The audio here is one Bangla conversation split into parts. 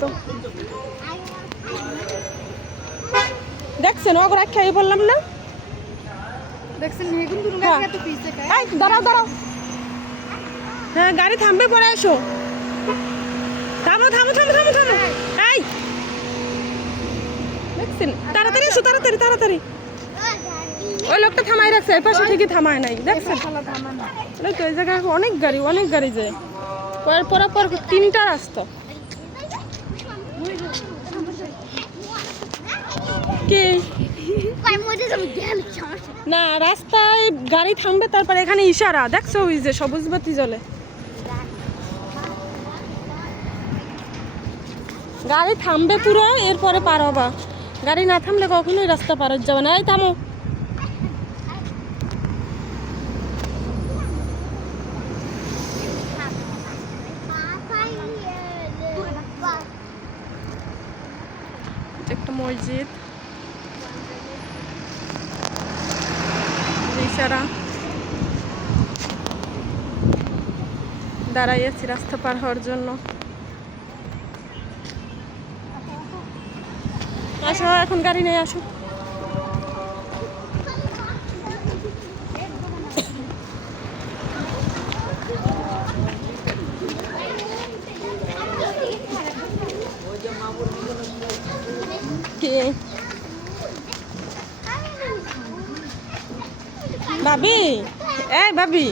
তো দেখছেন ওগরা খেয়ে বললাম না দেখছেন হেগুন দুর্গা হ্যাঁ। এত পিছে খায় এই দাঁড়াও দাঁড়াও হ্যাঁ গাড়ি থামবে পরে এসো থামো থামো থামো থামো থামো এই দেখছেন তাড়াতাড়ি এসো তাড়াতাড়ি তাড়াতাড়ি ওই লোকটা থামাই রাখছে এই পাশে ঠিকই থামায় নাই দেখছেন শালা থামান না ওই তো এই জায়গায় অনেক গাড়ি যায় পর তিনটা রাস্তা কি না রাস্তায় গাড়ি থামবে তারপর এখানে ইশারা দেখছো ওই যে সবুজ বাতি জ্বলে গাড়ি থামবে পুরো এরপরে পার হবা গাড়ি না থামলে কখনোই রাস্তা পার হয়ে যাবে না এই থামো একটা মসজিদ ইশারা দাঁড়াই আছি রাস্তা পার হওয়ার জন্য আসো এখন গাড়ি নিয়ে আসো কি ভাবি এই ভাবি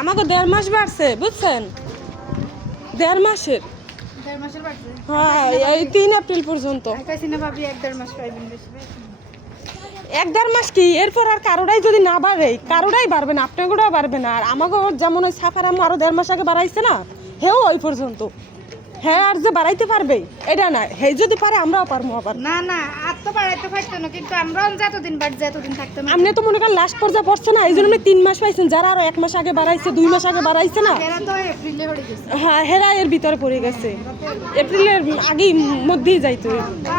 আমাকে 1.5 মাস বাড়ছে বুঝছেন 1.5 মাসের 1.5 মাসের বাড়ছে হ্যাঁ এই 3 এপ্রিল পর্যন্ত আইতাছি না ভাবি 1.5 মাস পাইবেন বেশি 1.5 মাস কি এরপর আর কারোরাই যদি না বাড়ে কারোরাই বাড়বে না আপনাকেও বাড়বে না আর আমাকে যেমন ওই সাফার আম্মু আরো 1.5 মাস আগে বাড়াইছে না হেও ওই পর্যন্ত হ্যাঁ আর যে বাড়াইতে পারবে এটা না হে যদি পারে আমরাও পারবো আবার না না আর তো বাড়াইতে পারতো না কিন্তু আমরাও যতদিন বাড়ছে এতদিন থাকতাম আপনি তো মনে করেন লাস্ট পর্যায়ে পড়ছে না এই জন্য 3 মাস পাইছেন যারা আরো 1 মাস আগে বাড়াইছে 2 মাস আগে বাড়াইছে না এরা তো এপ্রিলে হয়ে গেছে হ্যাঁ হেরা এর ভিতরে পড়ে গেছে এপ্রিলের আগেই মধ্যেই যাইতো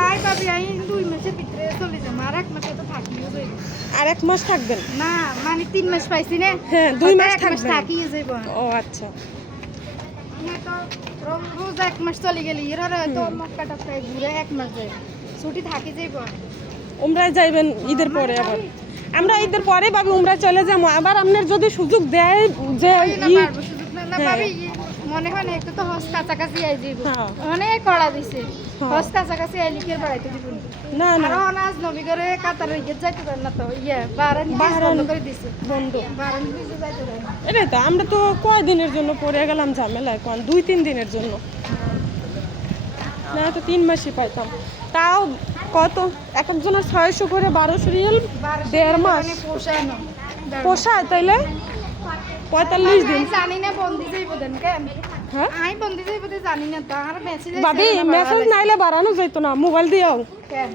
আই ভাবি আই 2 মাসের ভিতরে চলে যাবো আর 1 মাসে তো থাকিও যাইব আর 1 মাস থাকবেন না মানে 3 মাস পাইছি না হ্যাঁ 2 মাস 1 মাস থাকবেন থাকিয়ে যাইব ও আচ্ছা রোজ 1 মাস চলে গেলে এরা হয়তো মক্কা টক্কা ঘুরে 1 মাস যায় ছুটি থাকি যাইব উমরায় যাইবেন ঈদের পরে আবার আমরা ঈদের পরে ভাবি উমরায় চলে যাবো আবার আপনার যদি সুযোগ দেয় যে না পারবো সুযোগ না ভাবি মনে হয় না একটু তো হজ কাছাকাছি আই যাইব হ্যাঁ। অনেক কড়া দিছে হ্যাঁ। হজ কাছাকাছি আই লিখে বাড়াইতে দিব না না আর অনাজ নবী করে কাতার রিগে যাইতে পারে না তো ইয়া বারান বন্ধ করে দিছে বন্ধ বারান দিছে যাইতে পারে না এটাই তো আমরা তো কয়দিনের জন্য পড়ে গেলাম ঝামেলায় কোন 2-3 দিনের জন্য না তো 3 মাসই পাইতাম তাও কত এক একজনের 600 করে 1200 রিয়াল 1.5 মাস মানে পোষায় না পোষায় তাইলে 45 দিন জানি না বন্দি যাইব দেন কেন হ্যাঁ আই বন্দি যাইব দে জানি না তার মেসেজ ভাবি মেসেজ নাইলে বাড়ানো যাইতো না মোবাইল দিয়েও কেন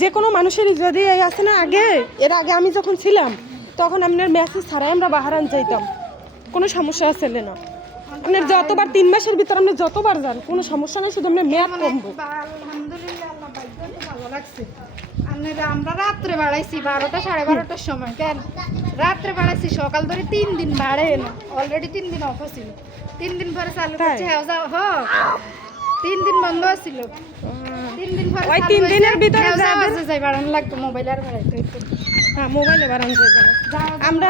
যে কোনো মানুষেরই যদি এই আছে না আগে এর আগে আমি যখন ছিলাম তখন আপনার মেসেজ ছাড়াই আমরা বাহারান যাইতাম কোনো সমস্যা ছিল না আপনার যতবার 3 মাসের ভিতর আপনি যতবার যান কোনো সমস্যা নেই শুধু আপনার মেয়াদ কমবো আলহামদুলিল্লাহ আল্লাহ ভাগ্য ভালো লাগছে আমরা রাত্রে বাড়াইছি 12টা 12:30টার সময় কেন রাত্রে বাড়াইছি সকাল ধরে 3 দিন বাড়ে না অলরেডি 3 দিন অফ ছিল 3 দিন পরে চালু করছে হ 3 দিন বন্ধ ছিল 3 দিন পরে ওই 3 দিনের ভিতরে যাই বাড়ানো লাগতো মোবাইল আর বাড়াইতে হইতো হ্যাঁ মোবাইলে বাড়ানো যাবে না আমরা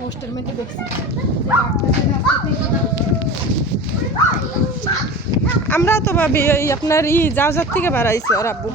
পোস্টার মধ্যে দেখছি আমরা তো ভাবি ওই আপনার জাহাজ থেকে বাড়াইছে ওর আব্বু